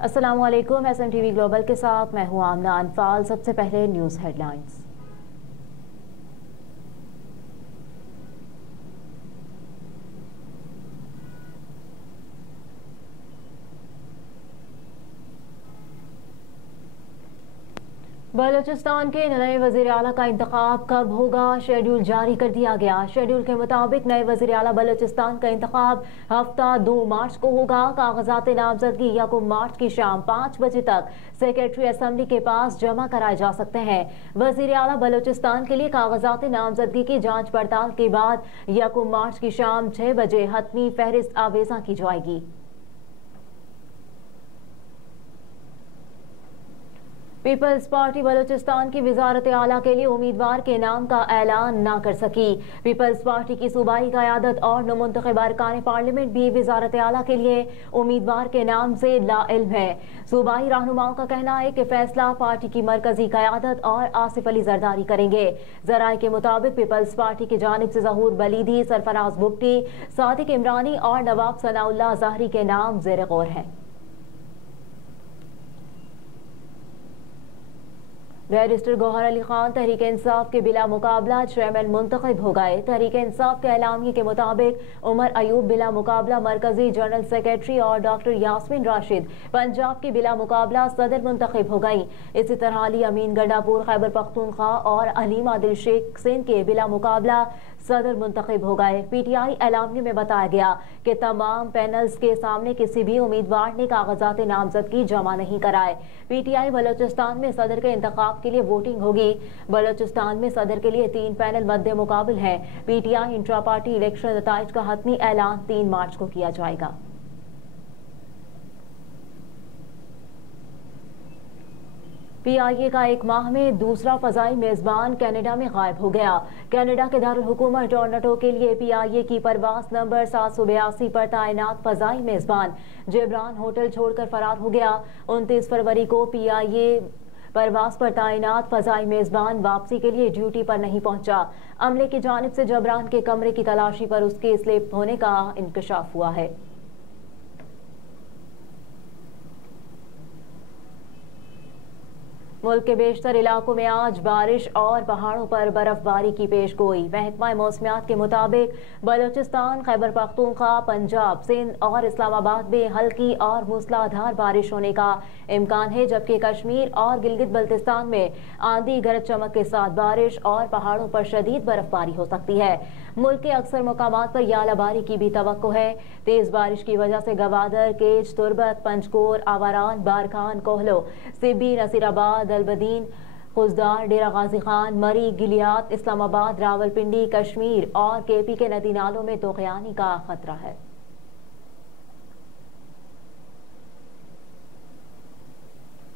अस्सलामुअलैकुम। SMTV global के साथ मैं हूं आमना अनफाल। सबसे पहले न्यूज़ हेडलाइंस। बलूचिस्तान के नए वज़ीर आला का इंतखाब कब होगा, शेड्यूल जारी कर दिया गया। शेड्यूल के मुताबिक नए वज़ीर आला बलूचिस्तान का इंतखाब हफ्ता 2 मार्च को होगा। कागजात नामजदगी 1 मार्च की शाम 5 बजे तक सेक्रेटरी असम्बली के पास जमा कराए जा सकते हैं। वज़ीर आला बलूचिस्तान के लिए कागजात नामजदगी की जांच पड़ताल के बाद 1 मार्च की शाम 6 बजे हतमी फहरिस्त आवेजा की जाएगी। पीपल्स पार्टी बलूचिस्तान की वजारत आला के लिए उम्मीदवार के नाम का ऐलान न कर सकी। पीपल्स पार्टी की सूबाई क़यादत और नमुंतखब अरकान पार्लियामेंट भी वजारत आला के लिए उम्मीदवार के नाम से लाइल्म है। सूबाई रहनुमाओं का कहना है कि फैसला पार्टी की मरकजी क़यादत और आसिफ अली जरदारी करेंगे। जराये के मुताबिक पीपल्स पार्टी की जानिब से ज़हूर बलीदी, सरफराज बुगटी, सादिक इमरानी और नवाब सनाउल्लाह ज़हरी के नाम ज़ेर गौर हैं। बैरिस्टर गौहर अली खान तहरीक इंसाफ के बिला मुकाबला चेयरमैन मुंतखब हो गए। तहरीक इंसाफ के एलामिये के मुताबिक उमर अयूब बिला मुकाबला मरकजी जनरल सेक्रेटरी और डॉक्टर यास्मीन राशिद पंजाब की बिला मुकाबला सदर मुंतखब हो गई। इसी तरह अली अमीन गंडापुर खैबर पख्तूनख्वा और अलीम आदिल शेख सिंध के बिला मुकाबला सदर मुंतखब हो गए। PTI एलामिये में बताया गया कि तमाम पैनल्स के सामने किसी भी उम्मीदवार ने कागजात नामजदगी जमा नहीं कराए। PTI बलूचिस्तान में सदर के इंतखाब के लिए वोटिंग होगी। बलूचिस्तान में सदर के लिए 3 पैनल मद्दे मुकाबिल हैं। PTI इंट्रा पार्टी इलेक्शन नताइज का हतमी ऐलान 3 मार्च को किया जाएगा। PIA का 1 माह में दूसरा फजाई मेजबान कनाडा में गायब हो गया। कनाडा के दारुल हुकूमत टोरंटो के लिए PIA की परवास नंबर 782 पर तैनात फजाई मेजबान जेब्रान होटल छोड़कर फरार हो गया। 29 फरवरी को PIA परवास पर तैनात फजाई मेजबान वापसी के लिए ड्यूटी पर नहीं पहुंचा। अमले की जानिब से जबरान के कमरे की तलाशी पर उसके स्लिप होने का इंकशाफ हुआ है। मुल्क के बेशतर इलाकों में आज बारिश और पहाड़ों पर बर्फबारी की पेशगोई। महकमा मौसमियात के मुताबिक बलूचिस्तान, खैबर पख्तूनख्वा, पंजाब, सिंध और इस्लामाबाद में हल्की और मूसलाधार बारिश होने का इम्कान है, जबकि कश्मीर और गिलगित बल्तिस्तान में आंधी गरज चमक के साथ बारिश और पहाड़ों पर शदीद बर्फबारी हो सकती है। मुल्क के अक्सर मुकामात पर यालाबारी की भी तवक्को है। तेज बारिश की वजह से गवादर, केज, तुरबत, पंचकोर, आवारान, बारखान, कोहलो, सिब्बी, नसीराबाद, दलबदीन, खुजदार, डेरा गाजी खान, मरी, गिलियात, इस्लामाबाद, रावलपिंडी, कश्मीर और KP के नदी नालों में तोक़यानी का खतरा है।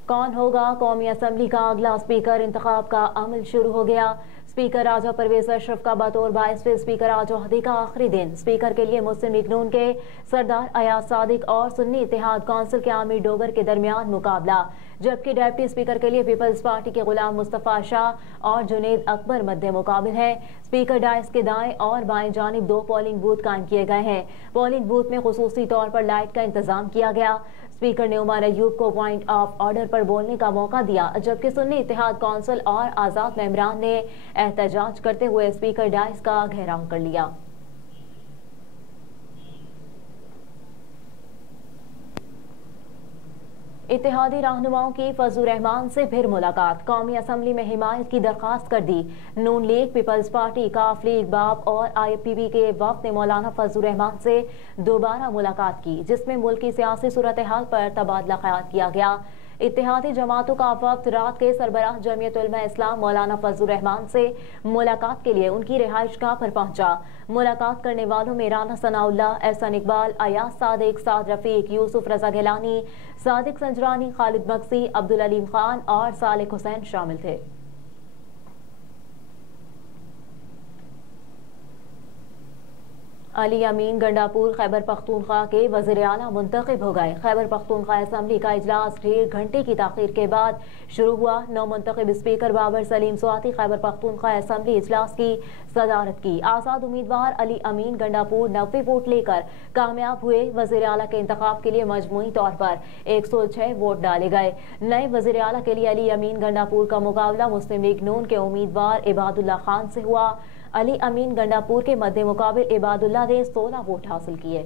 कौन होगा कौमी असम्बली का अगला स्पीकर, इंतखाब का अमल शुरू हो गया। स्पीकर राजा परवेज अशरफ का बतौर 22वें स्पीकर आज ओहदे का आखिरी दिन। स्पीकर के लिए मुस्लिम लीग नून के सरदार अयाज सादिक और सुन्नी इत्तेहाद काउंसिल के आमिर डोगर के दरमियान मुकाबला, जबकि डिप्टी स्पीकर के लिए पीपल्स पार्टी के गुलाम मुस्तफा शाह और जुनेद अकबर मद्दे मुकाबिल है। स्पीकर डायस के दाएं और बाएं जानिब 2 पोलिंग बूथ कायम किए गए हैं। पोलिंग बूथ में खुसूसी तौर पर लाइट का इंतजाम किया गया। स्पीकर ने उमर अयूब को पॉइंट ऑफ ऑर्डर पर बोलने का मौका दिया, जबकि सुन्नी इत्तेहाद काउंसिल और आजाद मेंबरान ने एहतजाज करते हुए स्पीकर डायस का घेराव कर लिया। इत्तेहादी रहनुमाओं की फजलुर रहमान से फिर मुलाकात। कौमी असम्बली में हिमायत की दरखास्त कर दी। नून लीग, पीपल्स पार्टी, काफ लीग, बाप और IPP के वफ्द ने मौलाना फजलुर रहमान से दोबारा मुलाकात की, जिसमें मुल्क की सियासी सूरत हाल पर तबादला ख्याल किया गया। इत्तेहादी जमातों का वफ्द रात के सरबराह जमीयत उलमा इस्लाम मौलाना फजलुर रहमान से मुलाकात के लिए उनकी रिहाइश गाह पर पहुंचा। मुलाकात करने वालों में राना सनाउल्लाह, एहसन इकबाल, अयाज सादिक, साद रफीक, यूसुफ रजा गिलानी, सादिक संजरानी, खालिद मक्सी, अब्दुल अलीम खान और सालिक हुसैन शामिल थे। अली अमीन गंडापुर खैबर पख्तूनख्वा के वज़ीर आला मुंतखब हो गए। खैबर पख्तूनख्वा असम्बली का इजलास 1.5 घंटे की ताखीर के बाद शुरू हुआ। नौ मुंतखब स्पीकर बाबर सलीम स्वाति खैबर पख्तूनख्वा असम्बली इजलास की सदारत की। आज़ाद उम्मीदवार अली अमीन गंडापुर 90 वोट लेकर कामयाब हुए। वज़ीर आला के इंतखाब के लिए मजमूई तौर पर 106 वोट डाले गए। नए वज़ीर आला के लिए अली अमीन गंडापुर का मुकाबला मुस्लिम लीग नून के उम्मीदवार इबादुल्ला खान से हुआ। अली अमीन गंडापुर के मद्दे मुकाबिल इबादुल्ला ने 16 वोट हासिल किए।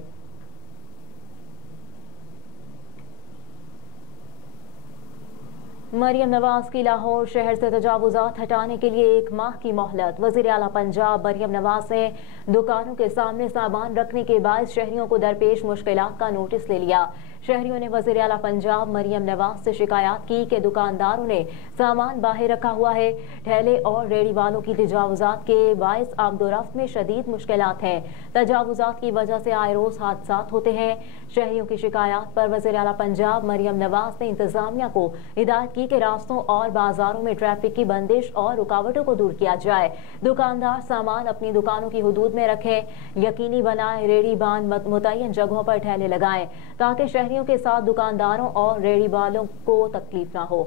मरियम नवाज की लाहौर शहर से तजावुजात हटाने के लिए 1 माह की मोहलत। वज़ीर आला पंजाब मरियम नवाज ने दुकानों के सामने सामान रखने के बाद शहरियों को दरपेश मुश्किलात का नोटिस ले लिया। शहरियों ने वज़ीर आला पंजाब मरियम नवाज से शिकायत की कि दुकानदारों ने सामान बाहर रखा हुआ है। ठेले और रेहड़ी वालों की तजावुजात के बायस आमदोरफ्त में शदीद मुश्किलात हैं। तजावुजात की वजह से आए रोज हादसात होते हैं। शहरियों की शिकायत पर वज़ीर आला पंजाब मरियम नवाज ने इंतजामिया को हिदायत की कि रास्तों और बाजारों में ट्रैफिक की बंदिश और रुकावटों को दूर किया जाए। दुकानदार सामान अपनी दुकानों की हदूद में रखें। यकीनी बनाए रेहड़ी बांध मुतय्यन जगहों पर ठेले लगाएं ताकि शहरियों के साथ दुकानदारों और रेहड़ी वालों को तकलीफ ना हो।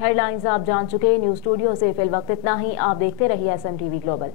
हेडलाइंस आप जान चुके। न्यूज स्टूडियो से फिल वक्त इतना ही। आप देखते रहिए SMTV ग्लोबल।